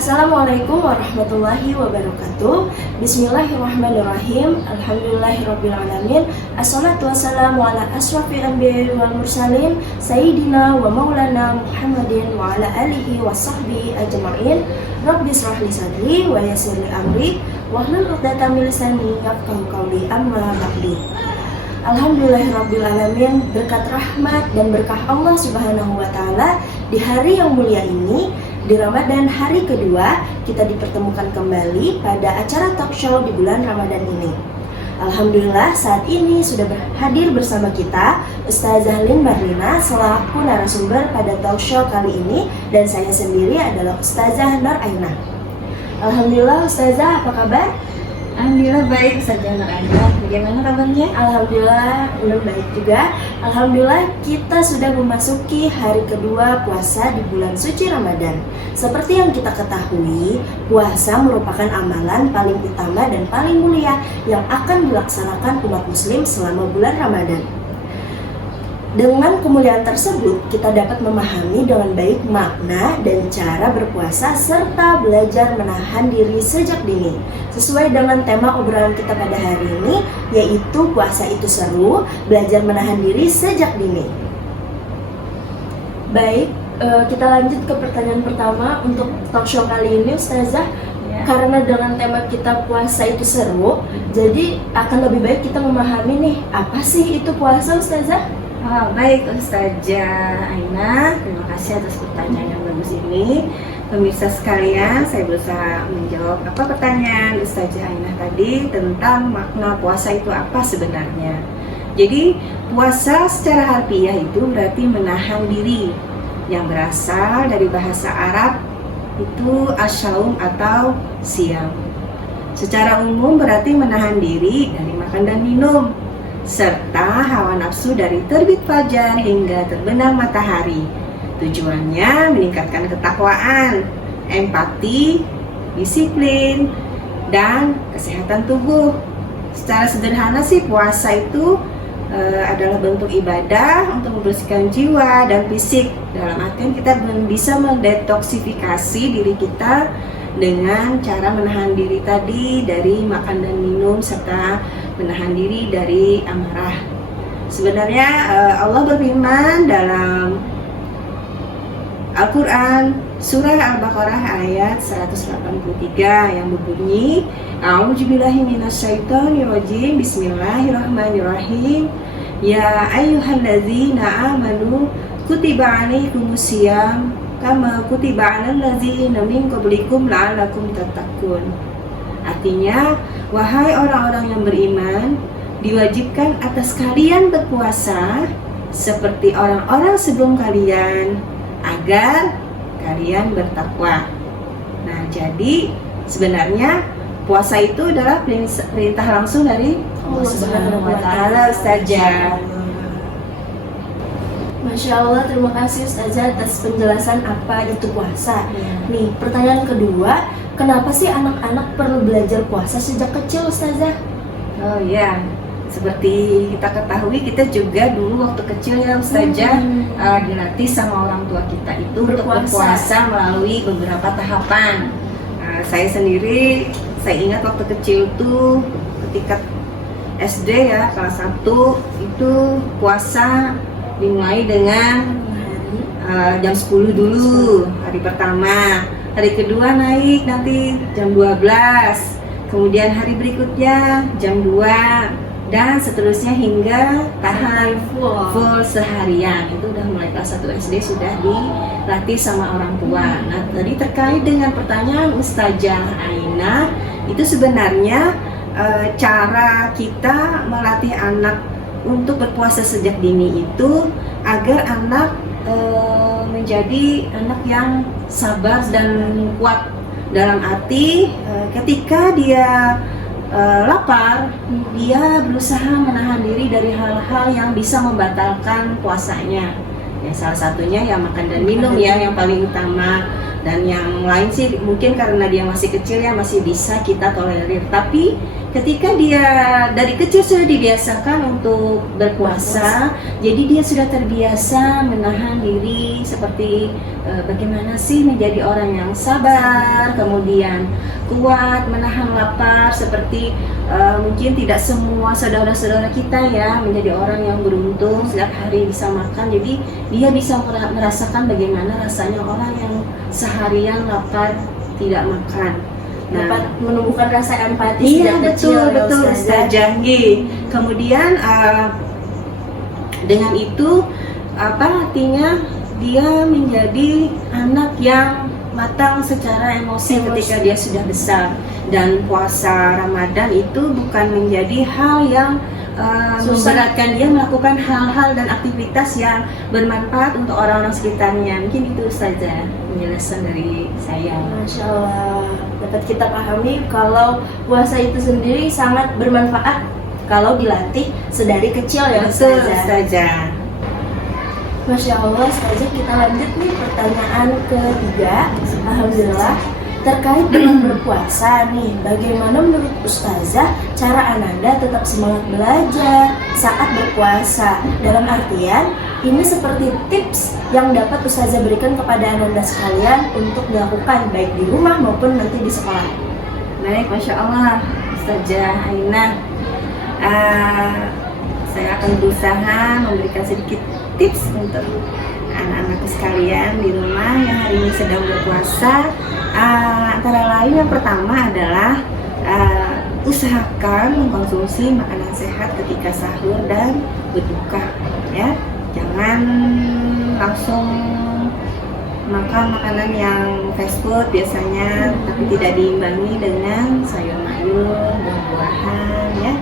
Assalamualaikum warahmatullahi wabarakatuh. Bismillahirrahmanirrahim. Alhamdulillahirrabbilalamin. Assalatu wassalamu ala asrafil anbiya'i wal mursalin Sayyidina wa maulana Muhammadin wa ala alihi wa sahbihi ajma'in. Rabbi israh li sadri wa yassir li amri wahlul 'uqdatam min lisani yafqahu qawli, amma ba'du. Alhamdulillahirrabbilalamin. Berkat rahmat dan berkah Allah subhanahu wa ta'ala, di hari yang mulia ini, di Ramadan hari kedua, kita dipertemukan kembali pada acara talk show di bulan Ramadan ini. Alhamdulillah, saat ini sudah hadir bersama kita Ustazah Lin Marlina selaku narasumber pada talk show kali ini, dan saya sendiri adalah Ustazah Nur Ainah. Alhamdulillah, Ustazah, apa kabar? Alhamdulillah baik, Ustazah Nur Ainah. Bagaimana kabarnya? Alhamdulillah, baik juga. Alhamdulillah, kita sudah memasuki hari kedua puasa di bulan suci Ramadan. Seperti yang kita ketahui, puasa merupakan amalan paling utama dan paling mulia yang akan dilaksanakan umat muslim selama bulan Ramadan. Dengan kemuliaan tersebut, kita dapat memahami dengan baik makna dan cara berpuasa serta belajar menahan diri sejak dini. Sesuai dengan tema obrolan kita pada hari ini, yaitu puasa itu seru, belajar menahan diri sejak dini. Baik, kita lanjut ke pertanyaan pertama untuk talk show kali ini, Ustazah. Ya. Karena dengan tema kita puasa itu seru, jadi akan lebih baik kita memahami nih, apa sih itu puasa, Ustazah? Baik Ustazah Ainah, terima kasih atas pertanyaan yang bagus ini. Pemirsa sekalian, saya berusaha menjawab pertanyaan Ustazah Ainah tadi tentang makna puasa itu apa sebenarnya. Jadi puasa secara harfiah itu berarti menahan diri, yang berasal dari bahasa Arab itu asyaum atau siam. Secara umum berarti menahan diri dari makan dan minum, serta hawa nafsu dari terbit fajar hingga terbenam matahari. Tujuannya meningkatkan ketakwaan, empati, disiplin, dan kesehatan tubuh. Secara sederhana sih puasa itu adalah bentuk ibadah untuk membersihkan jiwa dan fisik. Dalam artian kita bisa mendetoksifikasi diri kita dengan cara menahan diri tadi dari makan dan minum serta menahan diri dari amarah. Sebenarnya Allah berfirman dalam Al-Quran surah Al-Baqarah ayat 183 yang berbunyi, A'udzubillahi minasyaitonirrajim, Bismillahirrahmanirrahim. Ya ayyuhalladzina amanu kutiba alaikumusiyam kama kutiba alal ladzina min qablikum la'allakum tattaqun. Artinya, wahai orang-orang yang beriman, diwajibkan atas kalian berpuasa seperti orang-orang sebelum kalian agar kalian bertakwa. Nah, jadi sebenarnya puasa itu adalah perintah langsung dari Allah Subhanahu wa Ta'ala, Ustazah. Masya Allah, terima kasih Ustazah atas penjelasan apa itu puasa. Nih, pertanyaan kedua, kenapa sih anak-anak perlu belajar puasa sejak kecil, Ustazah? Oh ya, seperti kita ketahui, kita juga dulu waktu kecil ya Ustazah dilatih sama orang tua kita itu untuk berpuasa melalui beberapa tahapan. Saya sendiri, saya ingat waktu kecil tuh ketika SD ya, kelas 1 itu puasa dimulai dengan jam 10 dulu, hari pertama. Hari kedua naik nanti jam 12, kemudian hari berikutnya jam 2, dan seterusnya hingga tahan full seharian. Itu udah mulai kelas 1 SD sudah dilatih sama orang tua. Nah, tadi terkait dengan pertanyaan Ustazah Ainah, itu sebenarnya cara kita melatih anak untuk berpuasa sejak dini itu agar anak menjadi anak yang sabar dan kuat. Dalam arti ketika dia lapar, dia berusaha menahan diri dari hal-hal yang bisa membatalkan puasanya. Ya, salah satunya ya makan dan minum ya yang paling utama. Dan yang lain sih mungkin karena dia masih kecil ya masih bisa kita tolerir. Tapi ketika dia dari kecil sudah dibiasakan untuk berpuasa, jadi dia sudah terbiasa menahan diri seperti bagaimana sih menjadi orang yang sabar, kemudian kuat menahan lapar, seperti mungkin tidak semua saudara-saudara kita ya menjadi orang yang beruntung setiap hari bisa makan, jadi dia bisa merasakan bagaimana rasanya orang yang seharian lapar tidak makan. Dapat menumbuhkan rasa empati Iya, sejak kecil, betul Ustazah. Kemudian dengan itu apa artinya dia menjadi anak yang matang secara emosi ketika dia sudah besar, dan puasa Ramadan itu bukan menjadi hal yang memberatkan dia melakukan hal-hal dan aktivitas yang bermanfaat untuk orang-orang sekitarnya. Mungkin itu saja penjelasan dari saya. Masya Allah, dapat kita pahami kalau puasa itu sendiri sangat bermanfaat kalau dilatih sedari kecil ya Betul, Ustazah. Ustazah. Masya Allah, Ustazah, kita lanjut nih pertanyaan ketiga. Alhamdulillah, terkait dengan berpuasa nih, bagaimana menurut Ustazah cara Ananda tetap semangat belajar saat berpuasa? Dalam artian, ini seperti tips yang dapat Ustazah berikan kepada Ananda sekalian untuk dilakukan baik di rumah maupun nanti di sekolah. Baik, Masya Allah, Ustazah Ainah. Saya akan berusaha memberikan sedikit tips untuk anak-anakku sekalian di rumah yang hari ini sedang berpuasa. Antara lain yang pertama adalah usahakan mengkonsumsi makanan sehat ketika sahur dan berbuka, ya. Jangan langsung makan makanan yang fast food biasanya, tapi tidak diimbangi dengan sayur mayur, buah-buahan, ya.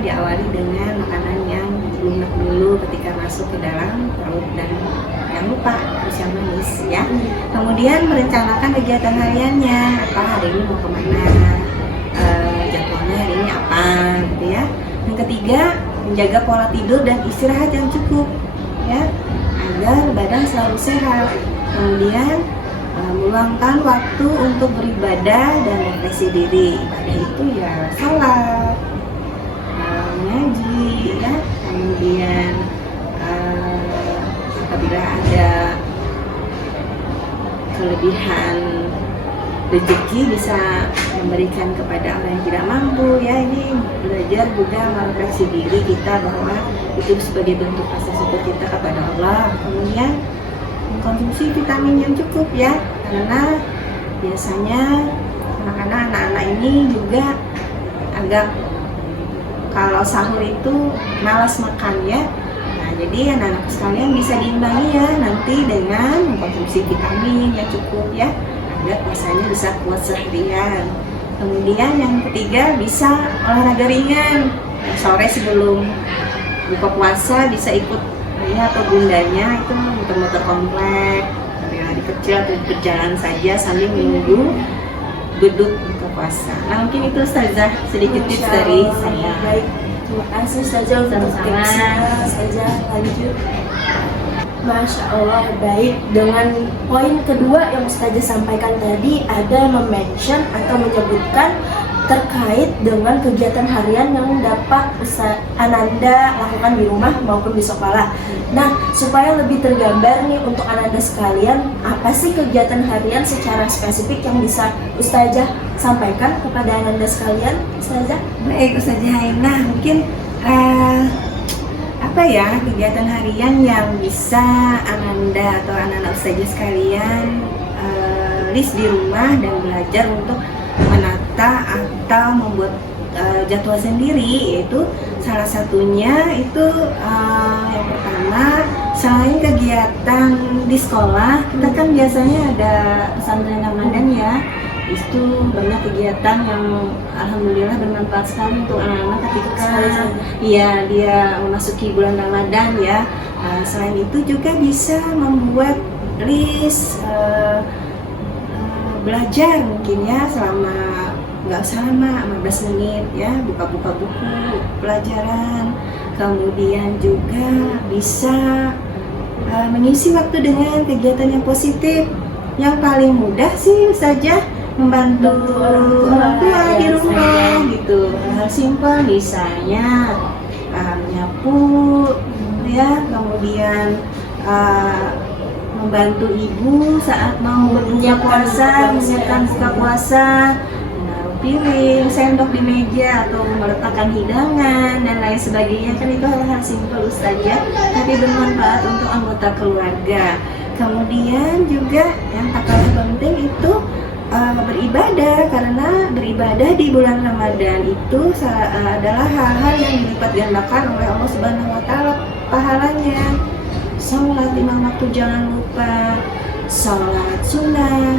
Diawali dengan makanan yang lunak dulu ketika masuk ke dalam perut, dan jangan lupa harus yang manis, ya. Kemudian merencanakan kegiatan hariannya, apa hari ini mau kemana, jadwalnya hari ini apa, gitu ya. Yang ketiga, menjaga pola tidur dan istirahat yang cukup, ya, agar badan selalu sehat. Kemudian meluangkan waktu untuk beribadah dan refleksi diri. Ibadah itu ya salat, ngaji, ya. Kemudian apabila ada kelebihan rezeki bisa memberikan kepada orang yang tidak mampu, ya. Ini belajar juga merefleksi diri kita bahwa itu sebagai bentuk rasa syukur kita kepada Allah. Kemudian mengkonsumsi vitamin yang cukup, ya, karena biasanya anak-anak ini juga agak kalau sahur itu malas makan, ya. Nah, jadi anak-anak sekalian bisa diimbangi ya nanti dengan mengkonsumsi vitamin yang cukup, ya, agar puasanya bisa kuat seharian. Kemudian yang ketiga, bisa olahraga ringan. Sore sebelum buka puasa bisa ikut ayah atau bundanya itu muter-muter komplek, dari kecil atau berjalan saja sambil menunggu beduk buka puasa. Nah, mungkin itu Ustazah sedikit tips dari saya. Baik, terima kasih Ustazah untuk tipsnya. Ustazah lanjut. Masya Allah, baik. Dengan poin kedua yang Ustazah sampaikan tadi, ada mention atau menyebutkan terkait dengan kegiatan harian yang dapat Ananda lakukan di rumah maupun di sekolah. Nah, supaya lebih tergambar nih untuk Ananda sekalian, apa sih kegiatan harian secara spesifik yang bisa Ustazah sampaikan kepada Ananda sekalian, Ustazah? Baik, Ustazah Ainah, mungkin kegiatan harian yang bisa Ananda atau anak-anak Ustazah sekalian list di rumah dan belajar untuk menata atau membuat jadwal sendiri, yaitu salah satunya itu yang pertama, selain kegiatan di sekolah, kita kan biasanya ada pesantren Ramadan, ya. Itu banyak kegiatan yang alhamdulillah bermanfaat sekali untuk anak-anak ketika dia memasuki bulan Ramadan, ya. Selain itu juga bisa membuat list belajar mungkin, ya, selama nggak usah lama, 15 menit, ya, buka-buka buku pelajaran. Kemudian juga bisa mengisi waktu dengan kegiatan yang positif. Yang paling mudah sih saja membantu orang tua di ya, rumah gitu. Hal simpel misalnya nyapu ya, kemudian membantu ibu saat mau berbuka puasa, menyiapkan buka puasa, menaruh piring, sendok di meja atau meletakkan hidangan dan lain sebagainya. Kan itu hal-hal simpel saja tapi bermanfaat untuk anggota keluarga. Kemudian juga yang tak kalah penting itu beribadah, karena beribadah di bulan Ramadan itu adalah hal-hal yang dilipat gandakan oleh Allah Subhanahu wa taala pahalanya. Sholat 5 waktu jangan lupa, sholat sunnah,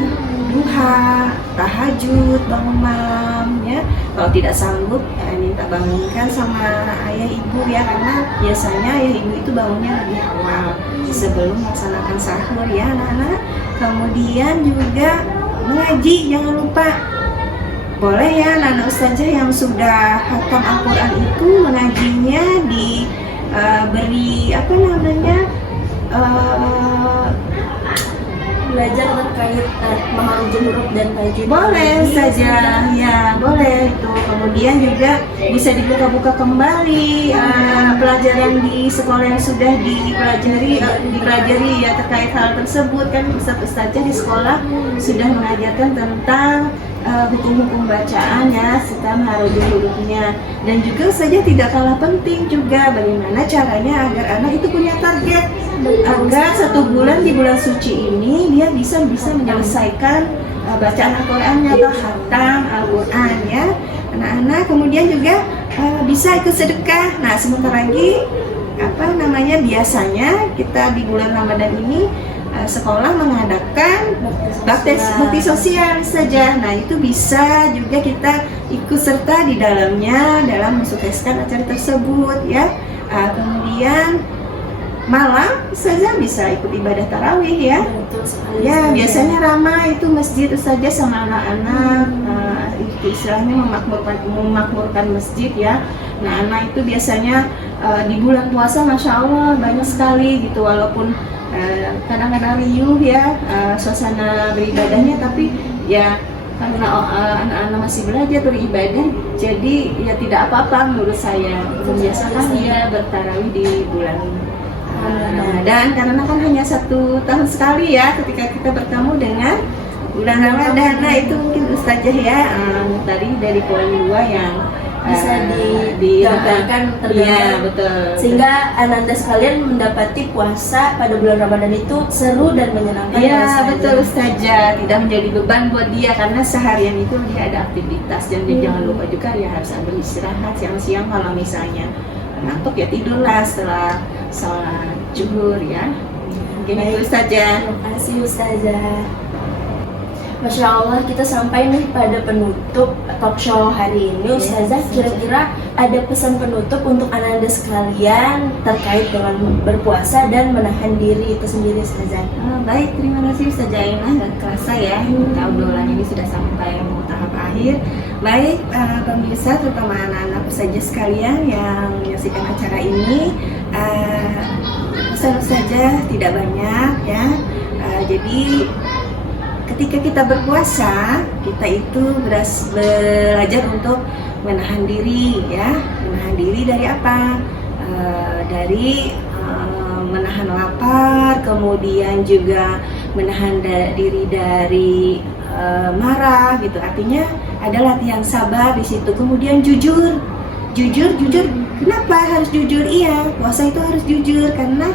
duha, tahajud, bangun malam ya. Kalau tidak sanggup minta bangunkan sama ayah ibu ya, karena biasanya ayah ibu itu bangunnya lebih awal sebelum melaksanakan sahur ya anak-anak. Kemudian juga mengaji, jangan lupa. Boleh ya anak-anak ustazah yang sudah hatam Al-Quran itu mengajinya beri apa namanya, belajar terkait mengarujin huruf dan tajwid. boleh saja ya, boleh itu. Kemudian juga bisa dibuka-buka kembali pelajaran di sekolah yang sudah dipelajari ya terkait hal tersebut. Kan ustazah di sekolah sudah mengajarkan tentang hukum-hukum bacaan ya, serta mengarujin hurufnya. Dan juga saja tidak kalah penting juga bagaimana caranya agar anak itu punya target, agar 1 bulan di bulan suci ini dia bisa menyelesaikan bacaan Al-Qurannya atau khatam Al-Quran ya anak-anak. Kemudian juga bisa ikut sedekah. Nah sebentar lagi biasanya kita di bulan Ramadan ini sekolah mengadakan bakti sosial saja. Nah itu bisa juga kita ikut serta di dalamnya dalam mensukseskan acara tersebut ya. Kemudian malam saja bisa ikut ibadah tarawih ya. Ya biasanya ramai itu masjid saja sama anak-anak, itu istilahnya memakmurkan masjid ya. Nah anak itu biasanya di bulan puasa masya Allah banyak sekali gitu, walaupun kadang-kadang riuh ya suasana beribadahnya, tapi ya karena anak-anak masih belajar beribadah, jadi ya tidak apa-apa menurut saya. Membiasakan dia bertarawih di bulan Ramadan, karena kan hanya 1 tahun sekali ya ketika kita bertemu dengan bulan Ramadan. Nah itu mungkin ustazah ya tadi dari poin 2 yang bisa digambarkan ya, betul. Sehingga Ananda sekalian mendapati puasa pada bulan Ramadan itu seru dan menyenangkan. Ya betul ustazah, tidak menjadi beban buat dia karena seharian itu dia ada aktivitas. Dan dia jangan lupa juga dia harus beristirahat siang-siang kalau misalnya ngantuk ya tidurlah setelah sholat zuhur ya. Mungkin itu ustazah. Terima kasih ustazah. Masya Allah, kita sampai nih pada penutup talk show hari ini. Ustazah, kira-kira ada pesan penutup untuk Ananda sekalian terkait dengan berpuasa dan menahan diri itu sendiri ustazah? Baik, terima kasih ustazah Ainah. Dan kerasa ya, kita obrolan ini sudah sampai tahap akhir. Baik, pemirsa terutama anak-anak ustazah sekalian yang menyaksikan acara ini, pesan ustazah tidak banyak ya. Jadi ketika kita berpuasa, kita itu belajar untuk menahan diri ya. Menahan diri dari apa? Dari menahan lapar, kemudian juga menahan diri dari marah gitu. Artinya ada latihan sabar di situ. Kemudian jujur. Kenapa harus jujur? Iya, puasa itu harus jujur karena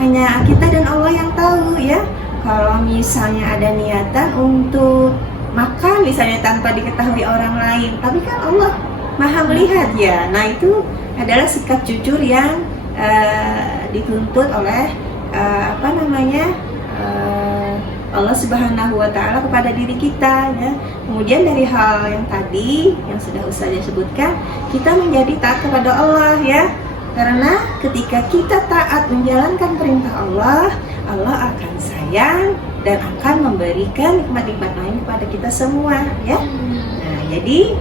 hanya kita dan Allah yang tahu ya. Kalau misalnya ada niatan untuk makan misalnya tanpa diketahui orang lain, tapi kan Allah Maha melihat ya. Nah itu adalah sikap jujur yang dituntut oleh Allah Subhanahu wa taala kepada diri kita ya. Kemudian dari hal yang tadi yang sudah ustazah sebutkan, kita menjadi taat kepada Allah ya. Karena ketika kita taat menjalankan perintah Allah, Allah akan sayang dan akan memberikan nikmat-nikmat lain kepada kita semua ya. Nah, jadi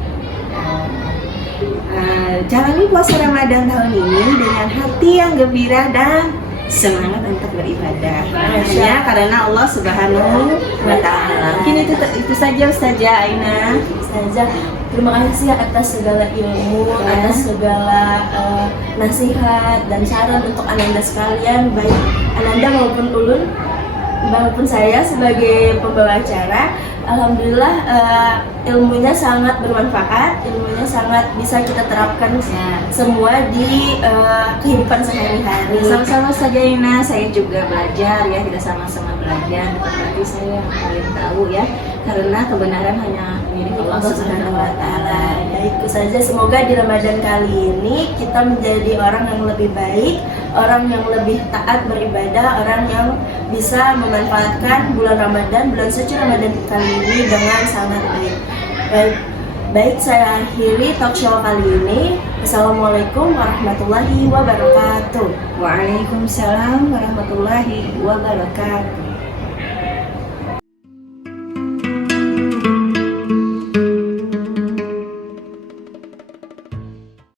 jalani puasa Ramadan tahun ini dengan hati yang gembira dan semangat untuk beribadah. Hanya karena Allah Subhanahu wa Ta'ala. Mungkin itu saja Ustazah Aina. Saja, terima kasih atas segala ilmu, atas segala nasihat dan saran untuk Ananda sekalian, baik Ananda maupun Ulun, maupun saya sebagai pembawa acara. Alhamdulillah ilmunya sangat bermanfaat, ilmunya sangat bisa kita terapkan semua di kehidupan sehari-hari. Sama-sama saja Ina, saya juga belajar ya, kita sama-sama belajar. Tapi saya yang paling tahu ya, karena kebenaran hanya milik Allah Subhanahu wa Ta'ala. Itu saja, semoga di Ramadan kali ini kita menjadi orang yang lebih baik, orang yang lebih taat beribadah, orang yang bisa memanfaatkan bulan Ramadan, bulan suci Ramadan kali ini dengan sangat baik. Baik, saya akhiri talk show kali ini. Assalamualaikum warahmatullahi wabarakatuh. Waalaikumsalam warahmatullahi wabarakatuh.